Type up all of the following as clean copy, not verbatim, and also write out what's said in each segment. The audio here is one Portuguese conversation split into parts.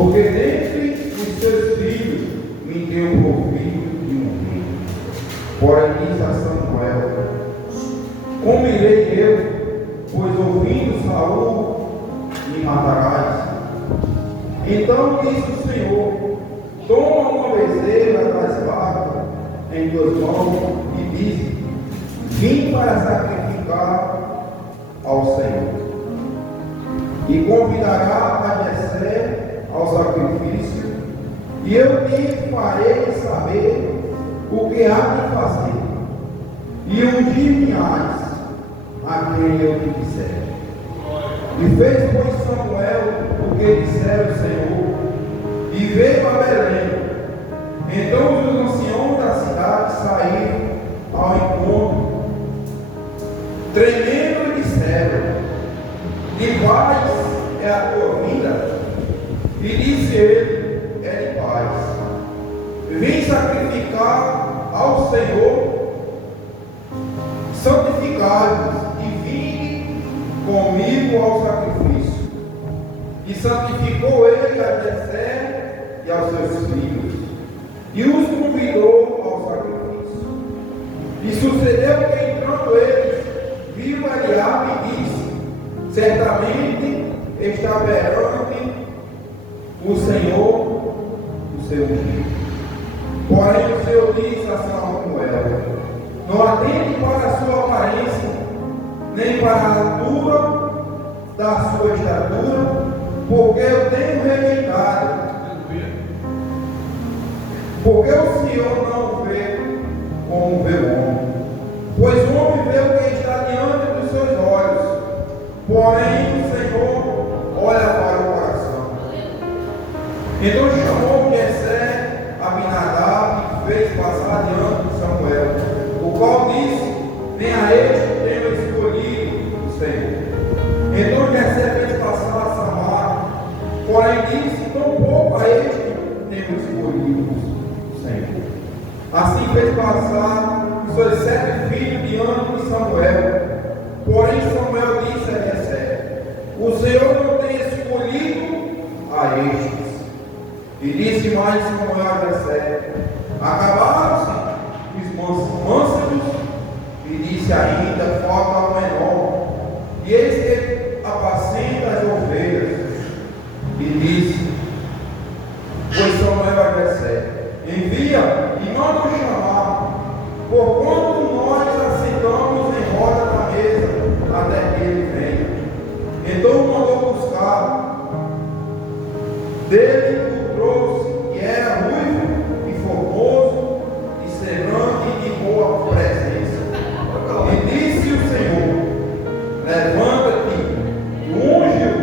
porque dentre os seus filhos me deu por filho de um rei. Porém diz a Samuel: como irei eu, pois ouvindo Saul me matarás? Então disse o Senhor: toma uma bezerra das vacas em tuas mãos e diz: vim para sacrificar ao Senhor. E convidará a Jessé ao sacrifício, e eu te farei saber o que há de fazer, e ungir-me-ás a quem eu te disser. E fez, pois, Samuel o que dissera o Senhor, e veio a Belém. Então os anciãos da cidade saíram ao encontro, tremendo, e disseram: de paz é a tua vinda? E disse ele: é de paz. Vim sacrificar ao Senhor, santificai-vos e vinde comigo ao sacrifício. E santificou ele a Jessé e aos seus filhos, e os convidou ao sacrifício. E sucedeu que, entrando eles, viu Eliabe e disse: certamente está perante o Senhor o seu ungido. Porém o Senhor disse a Samuel: não atente para a sua aparência, nem para a altura da sua estatura, porque eu tenho rejeitado. Porque o Senhor não vê como vê o homem, pois o homem vê o que está diante dos seus olhos, porém o Senhor olha para o coração. Então chamou Jessé a Abinadab e fez passar diante de Samuel, o qual disse: venha este, tenho escolhido o Senhor. Então Jessé fez passar a Samar, porém disse: tampouco a este tenho escolhido o Senhor. Assim fez passar os seus 7 filhos diante de Samuel. Porém Samuel disse a Jessé: o Senhor não tem escolhido a estes. E disse mais Samuel a Jessé: acabaram-se os mancebos. E disse ainda: falta o menor, e eis que apacenta as ovelhas. E disse, pois Samuel a Jessé: envia e manda-o chamar, porquanto nós assentamos em roda da mesa até que ele venha. Então o mandou buscar. Dele o trouxe, e era ruivo e formoso, e serante e de boa presença. E disse o Senhor: levanta-te e unge-o,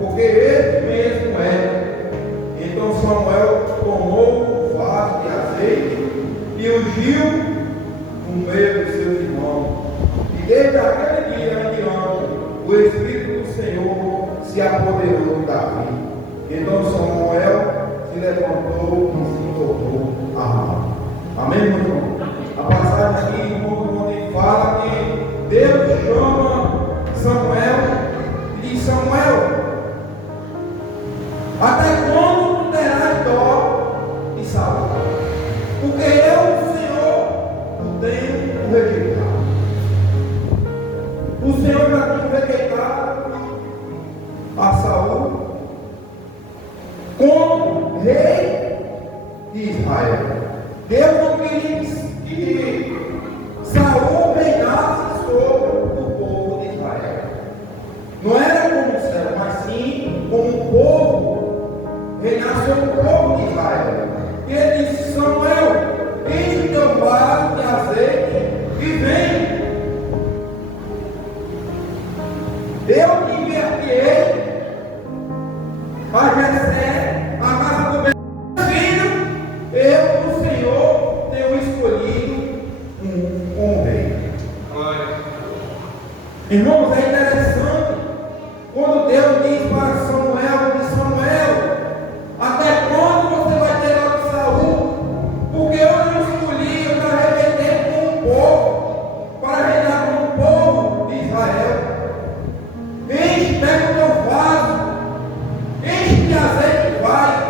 porque ele mesmo é. Então Samuel tomou o vaso de azeite e ungiu no meio dos seus irmãos. E desde aquele dia em diante, o Espírito do Senhor se apoderou de Davi. Então Samuel se levantou e se tornou a Ramá. Amém, meu irmão? A passagem aqui, onde fala que Deus chama Samuel e diz: Samuel, até quando tu terás dó de Saul? Porque eu, o Senhor, o tenho rejeitado. O Senhor já tinha rejeitado a Saul como rei de Israel. Deus não queria que Saul reinasse sobre o povo de Israel. Não era como o céu, mas sim como o povo reinasse sobre o povo de Israel. E ele disse: Samuel, enche o teu vaso de azeite e vem. Eu te enviarei a Jessé, a casa do meu filho. Eu, o Senhor, tenho escolhido um rei. Irmãos, é interessante quando Deus diz para Samuel, até quando você vai ter dó de Saul? Porque eu não escolhi, eu já rejeitei como um povo, para reinar como um povo de Israel. Enche, pega o teu vaso, enche de azeite, vai.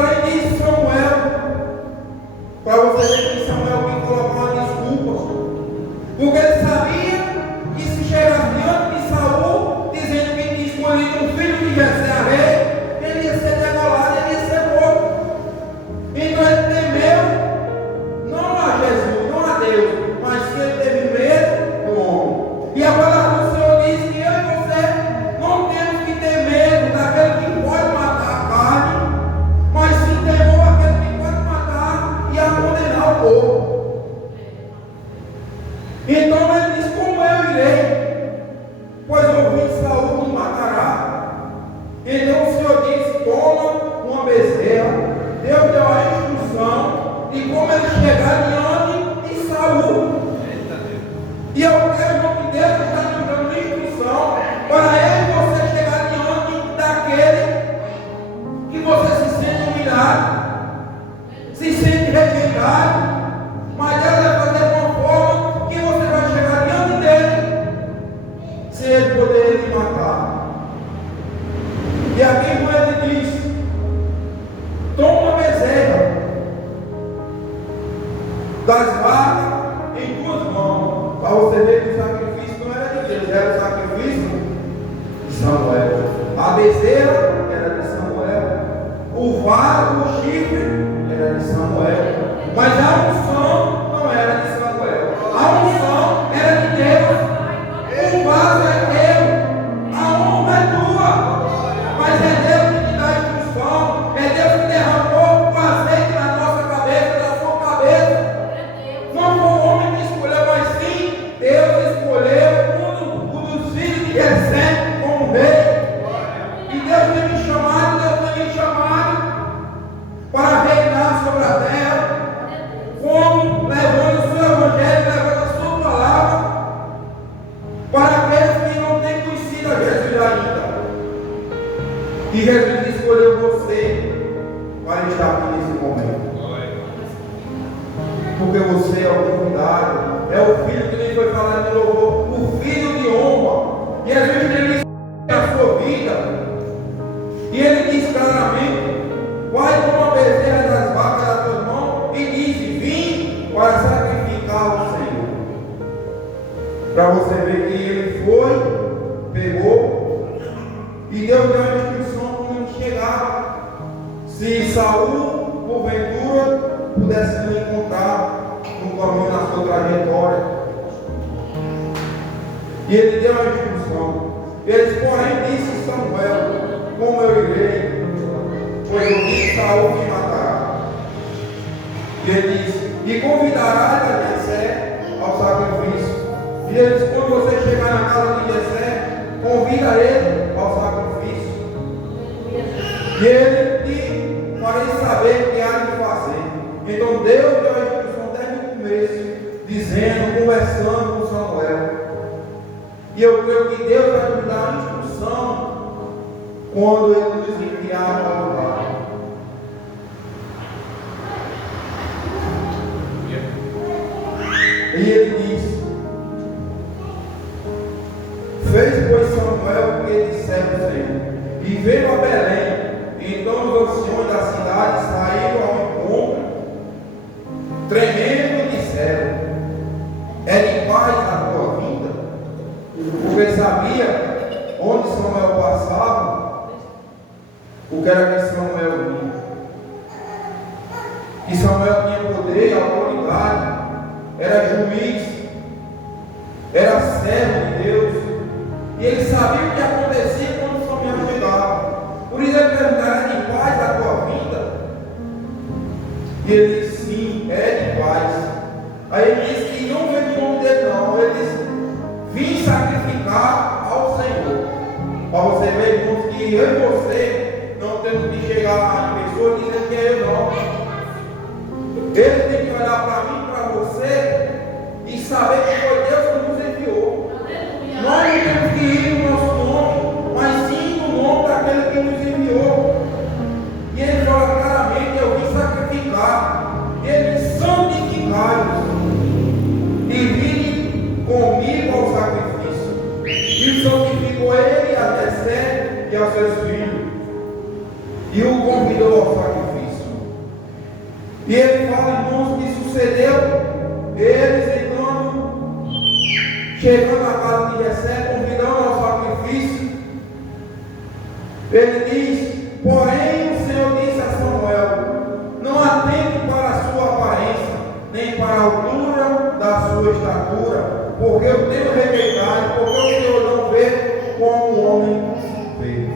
porém disse Samuel, para você ver que Samuel quis colocar uma desculpa, porque ele sabia que se chegasse diante de Saul, dizendo que tinha escolhido um filho de Jessé a rei, ele ia ser degolado, ele ia ser morto. Então ele temeu, não a Jesus, não a Deus, mas que ele teve medo do homem. E a palavra do Senhor diz que eu e você não temos que ter medo daquele que pode matar a carne, mas sim temor aquele que pode matar e a condenar o povo. Então ele diz: como eu irei? Pois ouvi de Saul me matará. Então o Senhor disse: toma uma bezerra. Deus deu a instrução de como ele chegar diante de Saul. E eu quero, irmão, que Deus está nos dando instrução para eu e você chegar diante daquele que você se sente humilhado, se sente rejeitado, mas Deus vai fazer de uma forma que você vai chegar diante dele, sem ele poder lhe matar. E aqui ele diz: toma uma bezerra das vacas em duas mãos, para você ver que o sacrifício não era de Deus, era o sacrifício de Samuel. A bezerra era de Samuel, o vaso, o chifre era de Samuel, mas a unção não era de Samuel. A unção era de Deus. O vaso é teu, a honra é tua, mas é Deus que te dá a instrução, é Deus que derramou o azeite na nossa cabeça, na sua cabeça. Não foi o homem que escolheu, mas sim Deus escolheu um dos filhos de Jessé como rei. E Deus tem me chamado, Deus tem me chamado para reinar sobre a terra, como levando o seu evangelho, levando a sua palavra para aqueles que não têm conhecido a Jesus ainda. E Jesus escolheu você para estar aqui nesse momento, porque você é o convidado, é o filho que nem foi falado de louvor, o filho de honra. E Jesus tem isso na sua vida, e ele diz claramente: vai com uma bezerra das vacas da tua mão, e diz: vim para sacrificar ao Senhor. Para você ver que ele foi, pegou, e Deus deu a instrução como ele chegava. Se Saul, porventura, pudesse nos encontrar no caminho na sua trajetória. E ele deu a instrução. Eles, porém, disse Samuel: como eu irei? Pois o que Saul me matará. E ele disse: e convidarás a Jessé ao sacrifício. E ele disse: quando você chegar na casa de Jessé, convida ele ao sacrifício. E ele te farei saber o que há de fazer. Então Deus deu a instrução desde o começo, dizendo, conversando com Samuel. E eu creio que Deus vai nos dar a instrução quando ele nos enviar para o lugar. E ele diz: fez, pois, Samuel o que disseram o Senhor, e veio a Belém. Então os anciões da cidade saíram ao encontro, tremendo, e disseram: é de paz a tua vinda? Porque sabia onde Samuel passava, o que era que Samuel vinha. Que Samuel tinha poder e autoridade, era juiz, era servo de Deus, e ele sabia o que acontecia quando Samuel chegava. Por isso ele perguntaram: é de paz a tua vida? E ele disse: sim, é de paz. Aí ele disse que não veio de nome dele, não. Ele disse: vim sacrificar ao Senhor. Para você ver, irmãos, que eu e você não temos que chegar a pessoa dizendo que é eu, não. Ele tem que olhar para mim, para você, e saber que foi Deus que nos enviou. Nós não temos que ir no nosso nome, mas sim no nome daquele que nos enviou. E ele fala claramente: eu vim sacrificar. Ele santificai-vos e vinde comigo ao sacrifício. E santificou ele a Jessé e aos seus filhos, e o convidou ao sacrifício. E ele fala, irmãos, que sucedeu eles entrando, chegando na casa de Jessé, convidando ao sacrifício. Ele diz, porém o Senhor disse a Samuel, não atente para a sua aparência, nem para a altura da sua estatura, porque eu tenho rejeitado, porque o Senhor não vê como o homem vê.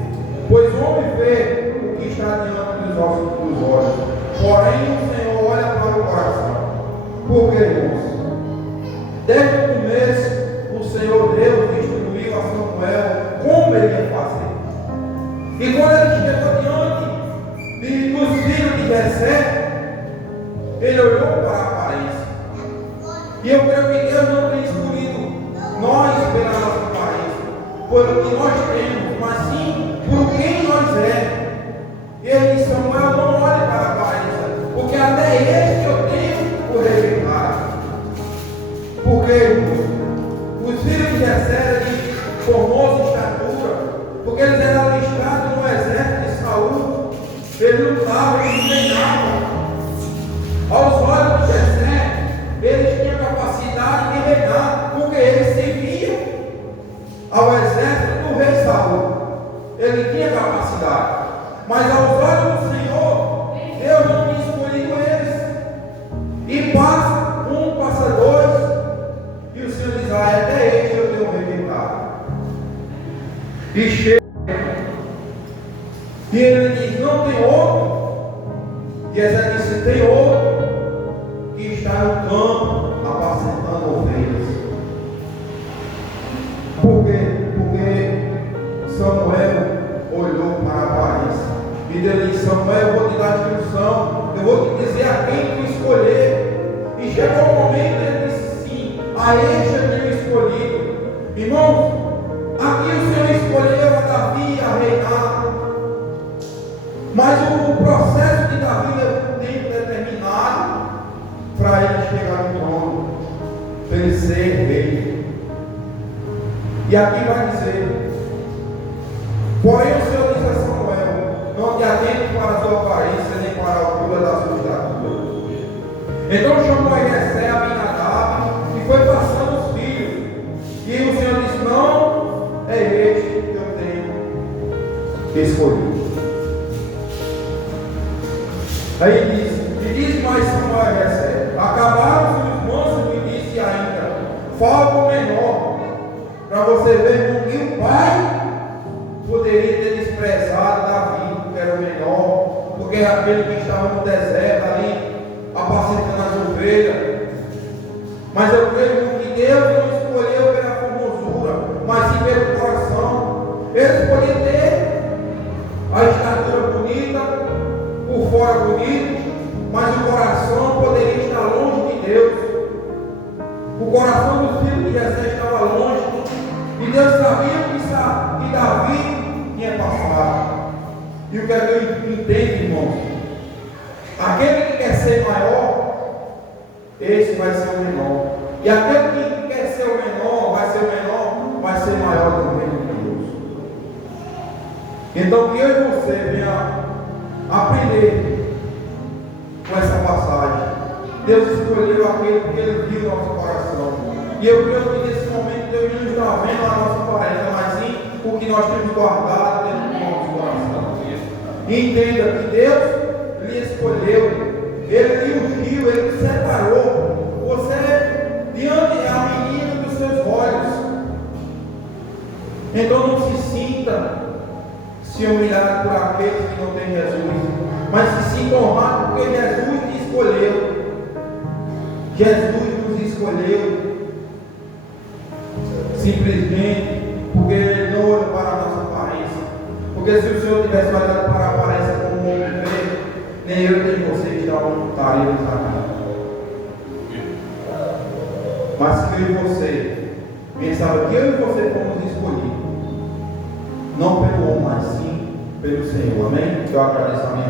Pois o homem vê o que está diante dos olhos, porém o Senhor olha para o coração. Porque, irmãos, desde o começo, o Senhor Deus instruiu a Samuel como ele ia fazer. E quando ele chegou diante dos filhos de Jessé, ele olhou para a aparência. E eu creio que Deus não tem escolhido nós pela nossa aparência, pelo que nós temos, mas sim por quem nós é. E ele disse, Samuel, não olhe para a aparência, porque até este eu tenho por rejeitado. Porque os filhos de Jessé eles formou-se estatura, porque eles eram alistados no exército de Saul, eles lutavam, eles treinavam. Aos olhos de Jessé, eles tinham capacidade de reinar, porque eles serviam ao exército do rei Saul. Ele tinha capacidade, mas aos olhos do Senhor, Deus não tinha escolhido eles. E passa um, passa dois, e o Senhor diz, até este eu tenho rejeitado. E chega, e ele diz, não tem outro. E Jessé disse, tem outro que está no campo apacentando ovelhas. Por quê? Porque Samuel olhou para a aparência. E Deus disse, Samuel, eu vou te dar instrução, eu vou te dizer a quem tu escolher. E chegou o momento, ele disse sim, a este eu tenho escolhido. Irmãos, aqui o Senhor escolheu a Davi a reinar. Mas o processo de Davi levou um tempo determinado para ele chegar no trono, para ele ser rei. E aqui vai dizer, porém o Senhor disse a Samuel, não te atente para a sua aparência, nem para a altura da sua estatura. Então chamou Jessé a Abinadab e foi passando os filhos. E o Senhor disse, não é este que eu tenho escolhido. Aí diz mais Samuel a Jessé, acabaram os irmãos e disse ainda, falta o menor, para você ver com que o pai poderia ter desprezado Davi, que era o menor, porque era aquele que estava no deserto ali, apacentando as ovelhas. Mas eu creio que Deus não escolheu pela formosura, mas sim pelo coração. Eles podiam ter a estatura bonita, por fora bonito, mas o coração poderia estar longe de Deus. O coração dos filhos de Jessé estava longe, e Deus sabia que Davi tinha passado. E o que é que eu entendo, irmãos? Aquele que quer ser maior, esse vai ser o menor. E aquele que quer ser o menor, vai ser maior do reino de Deus. Então que eu e você venha aprender com essa passagem. Deus escolheu aquele que ele viu no nosso coração. E eu creio que nesse momento Deus não está vendo a nossa aparência, mas sim o que nós temos guardado dentro do nosso coração. E entenda que Deus lhe escolheu, ele lhe ungiu, ele lhe separou. Você diante é a menina dos seus olhos. Então não se sinta se humilhado por aqueles que não têm Jesus, mas se sinta honrado porque Jesus te escolheu. Jesus nos escolheu simplesmente porque Ele não olha para a nossa aparência. Porque se o Senhor tivesse olhado para a aparência como um homem vê, nem eu nem você estaríamos aqui. Mas que eu e você pensava que eu e você fomos escolhidos, não pelo homem, mas sim pelo Senhor. Amém? Eu agradeço a minha